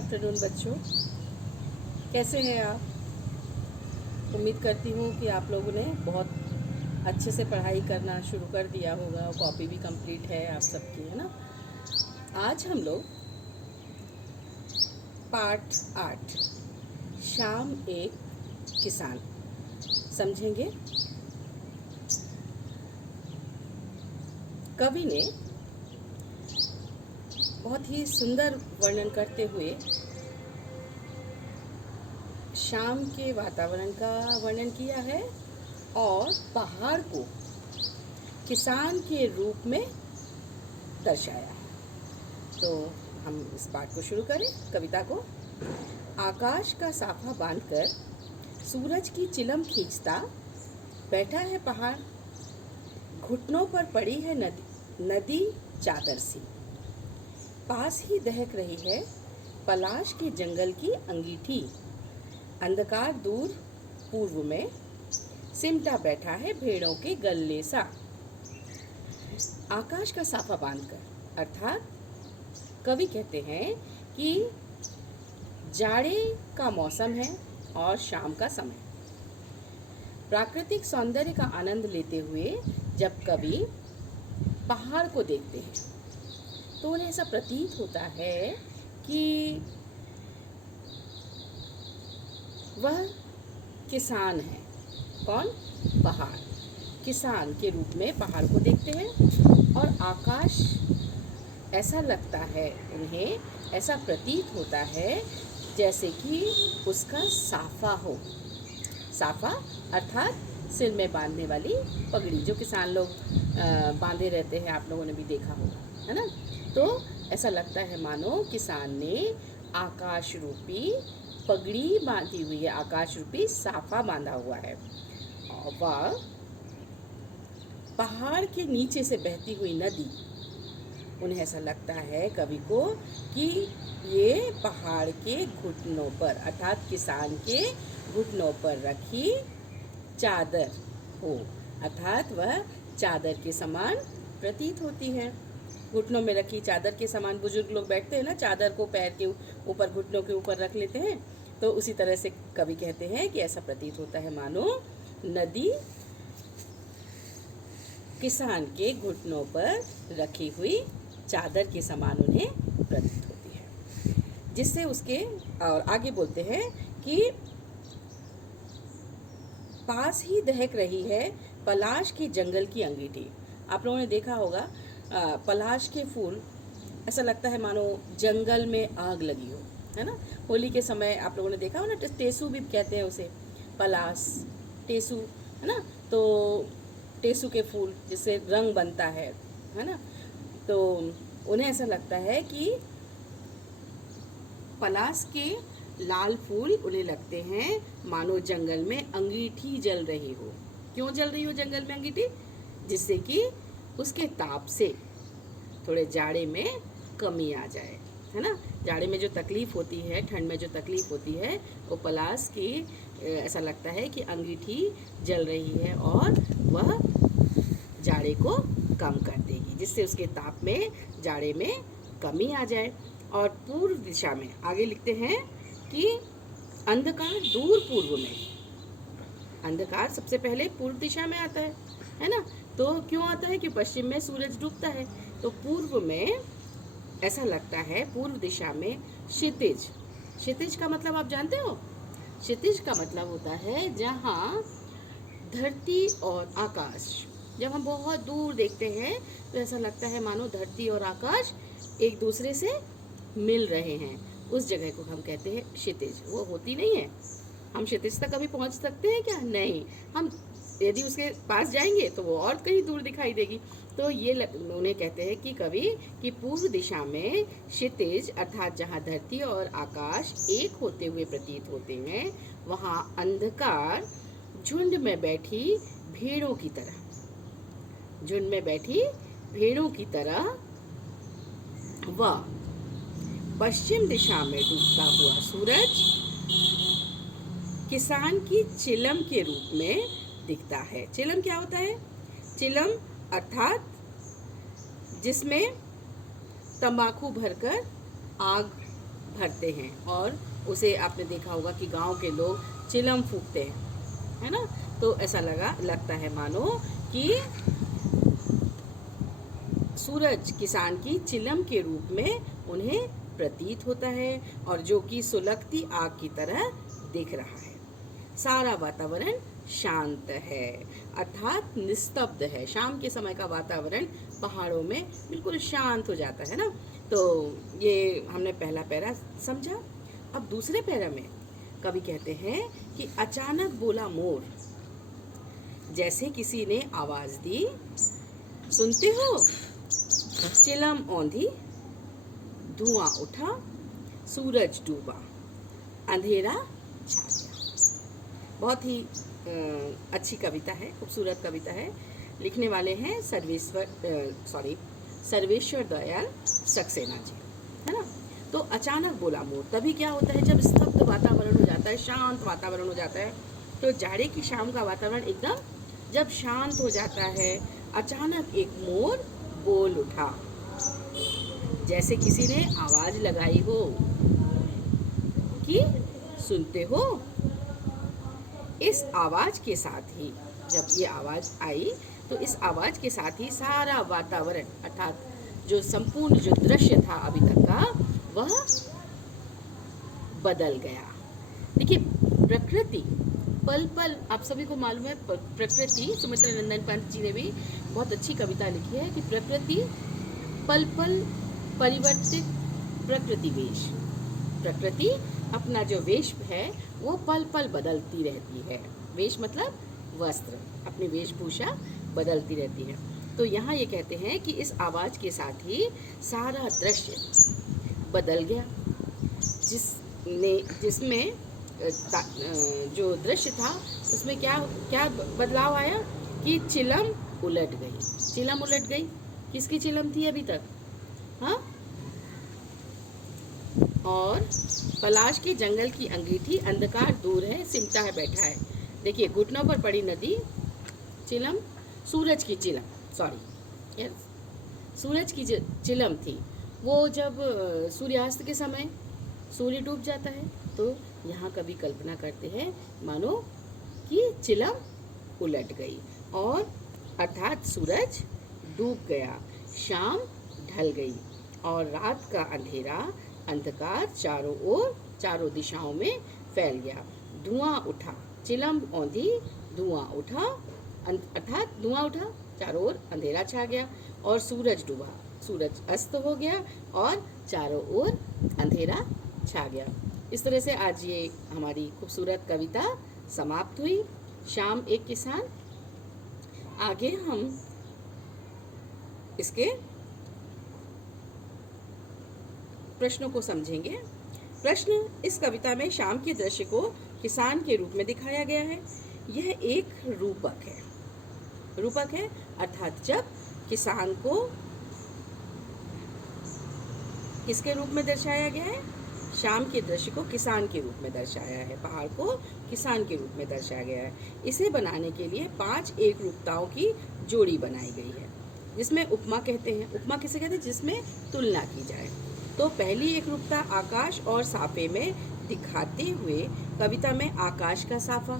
Afternoon बच्चों, कैसे हैं आप। उम्मीद करती हूँ कि आप लोगों ने बहुत अच्छे से पढ़ाई करना शुरू कर दिया होगा और कॉपी भी कंप्लीट है आप सबकी, है ना। आज हम लोग पार्ट 8 शाम एक किसान समझेंगे। कवि ने बहुत ही सुंदर वर्णन करते हुए शाम के वातावरण का वर्णन किया है और पहाड़ को किसान के रूप में दर्शाया है। तो हम इस पाठ को शुरू करें। कविता को। आकाश का साफा बांधकर सूरज की चिलम खींचता बैठा है पहाड़, घुटनों पर पड़ी है नदी चादर सी, पास ही दहक रही है पलाश के जंगल की अंगीठी, अंधकार दूर पूर्व में सिमटा बैठा है भेड़ों के गल्ले सा। आकाश का साफा बांधकर अर्थात कवि कहते हैं कि जाड़े का मौसम है और शाम का समय। प्राकृतिक सौंदर्य का आनंद लेते हुए जब कवि पहाड़ को देखते हैं तो उन्हें ऐसा प्रतीत होता है कि वह किसान है। कौन? पहाड़। किसान के रूप में पहाड़ को देखते हैं और आकाश ऐसा लगता है, उन्हें ऐसा प्रतीत होता है जैसे कि उसका साफा हो। साफा अर्थात सिर में बांधने वाली पगड़ी, जो किसान लोग बांधे रहते हैं, आप लोगों ने भी देखा होगा, है ना। तो ऐसा लगता है मानो किसान ने आकाश रूपी पगड़ी बांधी हुई है, आकाश रूपी साफा बांधा हुआ है। और वह पहाड़ के नीचे से बहती हुई नदी, उन्हें ऐसा लगता है कवि को कि ये पहाड़ के घुटनों पर अर्थात किसान के घुटनों पर रखी चादर हो, अर्थात वह चादर के समान प्रतीत होती है। घुटनों में रखी चादर के समान बुजुर्ग लोग बैठते हैं ना, चादर को पैर के ऊपर घुटनों के ऊपर रख लेते हैं, तो उसी तरह से कवि कहते हैं कि ऐसा प्रतीत होता है मानो नदी किसान के घुटनों पर रखी हुई चादर के समान उन्हें प्रतीत होती है। जिससे उसके और आगे बोलते हैं कि पास ही दहक रही है पलाश के जंगल की अंगीठी। आप लोगों ने देखा होगा पलाश के फूल, ऐसा लगता है मानो जंगल में आग लगी हो, है ना। होली के समय आप लोगों ने देखा हो ना, टेसू भी कहते हैं उसे, पलाश टेसू, है ना। तो टेसू के फूल जिससे रंग बनता है ना। तो उन्हें ऐसा लगता है कि पलाश के लाल फूल उन्हें लगते हैं मानो जंगल में अंगीठी जल रही हो। क्यों जल रही हो जंगल में अंगीठी? जिससे कि उसके ताप से थोड़े जाड़े में कमी आ जाए, है ना। जाड़े में जो तकलीफ होती है, ठंड में जो तकलीफ होती है, वो पलाश की ऐसा लगता है कि अंगीठी जल रही है और वह जाड़े को कम कर देगी, जिससे उसके ताप में जाड़े में कमी आ जाए। और पूर्व दिशा में आगे लिखते हैं कि अंधकार दूर पूर्व में, अंधकार सबसे पहले पूर्व दिशा में आता है ना। तो क्यों आता है? कि पश्चिम में सूरज डूबता है, तो पूर्व में ऐसा लगता है, पूर्व दिशा में क्षितिज। क्षितिज का मतलब आप जानते हो? क्षितिज का मतलब होता है जहाँ धरती और आकाश, जब हम बहुत दूर देखते हैं तो ऐसा लगता है मानो धरती और आकाश एक दूसरे से मिल रहे हैं, उस जगह को हम कहते हैं क्षितिज। वो होती नहीं है। हम क्षितिज तक कभी पहुंच सकते हैं क्या? नहीं। हम यदि उसके पास जाएंगे तो वो और कहीं दूर दिखाई देगी। तो ये उन्हें कहते हैं कि कवि कि पूर्व दिशा में क्षितिज अर्थात जहाँ धरती और आकाश एक होते हुए प्रतीत होते हैं, वहाँ अंधकार झुंड में बैठी भेड़ों की तरह, झुंड में बैठी भेड़ों की तरह व पश्चिम दिशा में डूबता हुआ सूरज किसान की चिलम के रूप में दिखता है। चिलम क्या होता है? चिलम अर्थात जिसमें तंबाकू भरकर आग भरते हैं और उसे आपने देखा होगा कि गांव के लोग चिलम फूंकते हैं, है ना। तो ऐसा लगता है मानो कि सूरज किसान की चिलम के रूप में उन्हें प्रतीत होता है और जो कि सुलगती आग की तरह दिख रहा है। सारा वातावरण शांत है, अर्थात निस्तब्ध है। शाम के समय का वातावरण पहाड़ों में बिल्कुल शांत हो जाता है ना। तो ये हमने पहला पैरा समझा। अब दूसरे पैरा में कवि कहते हैं कि अचानक बोला मोर, जैसे किसी ने आवाज दी, सुनते हो? चिलम औंधी, धुआं उठा, सूरज डूबा, अंधेरा छा गया। बहुत ही अच्छी कविता है, खूबसूरत कविता है। लिखने वाले हैं सर्वेश्वर दयाल सक्सेना जी, है ना। तो अचानक बोला मोर, तभी क्या होता है जब स्तब्ध वातावरण हो जाता है, शांत वातावरण हो जाता है। तो जाड़े की शाम का वातावरण एकदम जब शांत हो जाता है, अचानक एक मोर बोल उठा, जैसे किसी ने आवाज लगाई हो कि सुनते हो। इस आवाज के साथ ही, जब ये आवाज आई तो इस आवाज के साथ ही सारा वातावरण अर्थात जो संपूर्ण जो दृश्य था अभी तक का वह बदल गया। देखिए प्रकृति पल पल, आप सभी को मालूम है प्रकृति, सुमित्रा नंदन पंत जी ने भी बहुत अच्छी कविता लिखी है कि प्रकृति पल पल परिवर्तित प्रकृति वेश। प्रकृति अपना जो वेश है वो पल पल बदलती रहती है। वेश मतलब वस्त्र, अपनी वेशभूषा बदलती रहती है। तो यहाँ ये कहते हैं कि इस आवाज के साथ ही सारा दृश्य बदल गया, जिसमें जो दृश्य था उसमें क्या क्या बदलाव आया कि चिलम उलट गई। चिलम उलट गई, किसकी चिलम थी अभी तक? हाँ, और पलाश के जंगल की अंगीठी, अंधकार दूर है, सिमटा है बैठा है। देखिए घुटनों पर पड़ी नदी, चिलम, सूरज की चिलम, सॉरी यस, सूरज की चिलम थी वो जब सूर्यास्त के समय सूर्य डूब जाता है। तो यहाँ कभी कल्पना करते हैं मानो कि चिलम उलट गई और अर्थात सूरज डूब गया, शाम ढल गई और रात का अंधेरा अंधकार चारों ओर, चारों दिशाओं में फैल गया। धुआं उठा, चिलम औंधी, धुआं उठा, अर्थात धुआं उठा, चारों ओर अंधेरा छा गया और सूरज डूबा, सूरज अस्त हो गया और चारों ओर अंधेरा छा गया। इस तरह से आज ये हमारी खूबसूरत कविता समाप्त हुई, शाम एक किसान। आगे हम इसके प्रश्नों को समझेंगे। प्रश्न, इस कविता में शाम के दृश्य को किसान के रूप में दिखाया गया है। यह एक रूपक है, रूपक है अर्थात जब किसान को किसके रूप में दर्शाया गया है? शाम के दृश्य को किसान के रूप में दर्शाया है, पहाड़ को किसान के रूप में दर्शाया गया है। इसे बनाने के लिए 5 एक रूपताओं की जोड़ी बनाई गई है, जिसमें उपमा कहते हैं। उपमा किसे कहते हैं? जिसमें तुलना की जाए। तो पहली एक रूपता आकाश और साफे में दिखाते हुए कविता में आकाश का साफा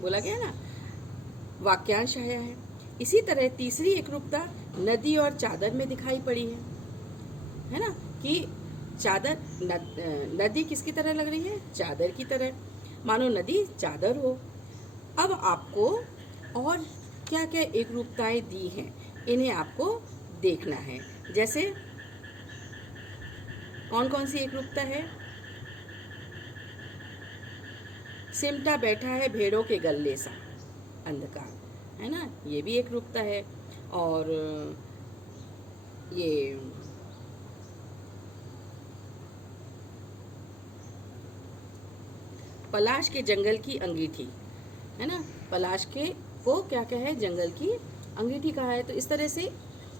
बोला गया ना, वाक्यांश आया है। इसी तरह तीसरी एक रूपता नदी और चादर में दिखाई पड़ी है ना, कि चादर नदी किसकी तरह लग रही है? चादर की तरह, मानो नदी चादर हो। अब आपको और क्या क्या एक रूपताएं दी हैं, इन्हें आपको देखना है। जैसे कौन कौन सी एक रूपता है? सिमटा बैठा है भेड़ों के गल्ले सा, अंधकार, है ना, ये भी एक रूपता है। और ये पलाश के जंगल की अंगीठी, है ना, पलाश के को क्या क्या है? जंगल की अंगीठी कहा है। तो इस तरह से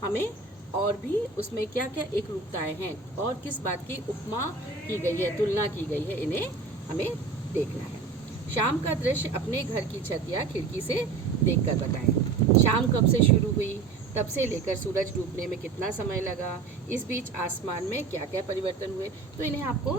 हमें और भी उसमें क्या क्या एक रूपताएं हैं और किस बात की उपमा की गई है, तुलना की गई है, इन्हें हमें देखना है। शाम का दृश्य अपने घर की छत या खिड़की से देखकर बताएं। शाम कब से शुरू हुई, तब से लेकर सूरज डूबने में कितना समय लगा, इस बीच आसमान में क्या क्या परिवर्तन हुए। तो इन्हें आपको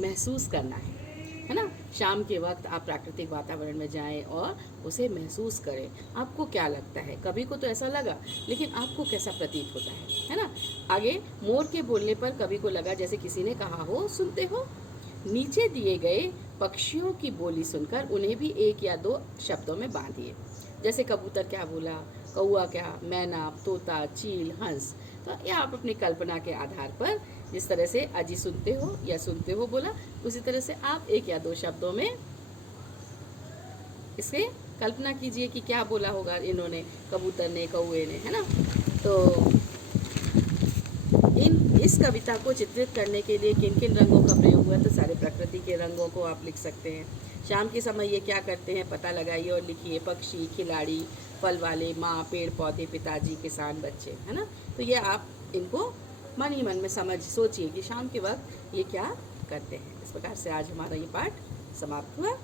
महसूस करना है ना। शाम के वक्त आप प्राकृतिक वातावरण में जाएं और उसे महसूस करें। आपको क्या लगता है, कभी को तो ऐसा लगा, लेकिन आपको कैसा प्रतीत होता है ना। आगे, मोर के बोलने पर कभी को लगा जैसे किसी ने कहा हो, सुनते हो। नीचे दिए गए पक्षियों की बोली सुनकर उन्हें भी एक या दो शब्दों में बांधिए। जैसे कबूतर क्या बोला, कौआ क्या, मैना, तोता, चील, हंस। तो ये आप अपनी कल्पना के आधार पर जिस तरह से अजी सुनते हो या सुनते हो बोला, उसी तरह से आप एक या दो शब्दों में इसे कल्पना कीजिए कि क्या बोला होगा इन्होंने, कबूतर ने, कौए ने, है ना। तो इस कविता को चित्रित करने के लिए किन किन रंगों का प्रयोग हुआ, तो सारे प्रकृति के रंगों को आप लिख सकते हैं। शाम के समय ये क्या करते हैं पता लगाइए और लिखिए। पक्षी, खिलाड़ी, फल वाले, माँ, पेड़ पौधे, पिताजी, किसान, बच्चे, है ना। तो ये आप इनको मन ही मन में सोचिए कि शाम के वक्त ये क्या करते हैं। इस प्रकार से आज हमारा ये पाठ समाप्त हुआ।